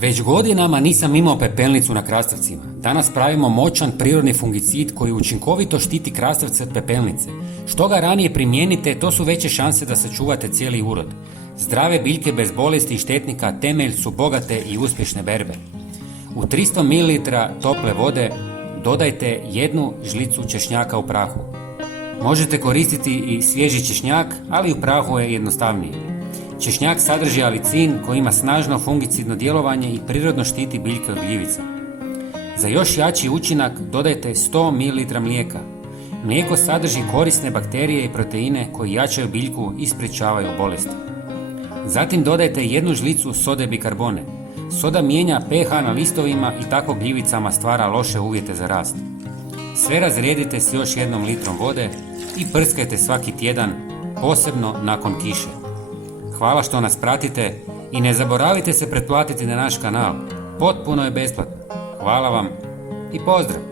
Već godinama nisam imao pepelnicu na krastavcima. Danas pravimo moćan prirodni fungicid koji učinkovito štiti krastavce od pepelnice. Što ga ranije primijenite, to su veće šanse da sačuvate cijeli urod. Zdrave biljke bez bolesti i štetnika temelj su bogate i uspješne berbe. U 300 ml tople vode dodajte 1 žlicu češnjaka u prahu. Možete koristiti i svježi češnjak, ali u prahu je jednostavnije. Češnjak sadrži alicin koji ima snažno fungicidno djelovanje i prirodno štiti biljke od gljivica. Za još jači učinak dodajte 100 ml mlijeka. Mlijeko sadrži korisne bakterije i proteine koji jačaju biljku i sprječavaju bolesti. Zatim dodajte 1 žlicu sode bikarbone. Soda mijenja pH na listovima i tako gljivicama stvara loše uvjete za rast. Sve razrijedite s još 1 litrom vode i prskajte svaki tjedan, posebno nakon kiše. Hvala što nas pratite i ne zaboravite se pretplatiti na naš kanal. Potpuno je besplatno. Hvala vam i pozdrav!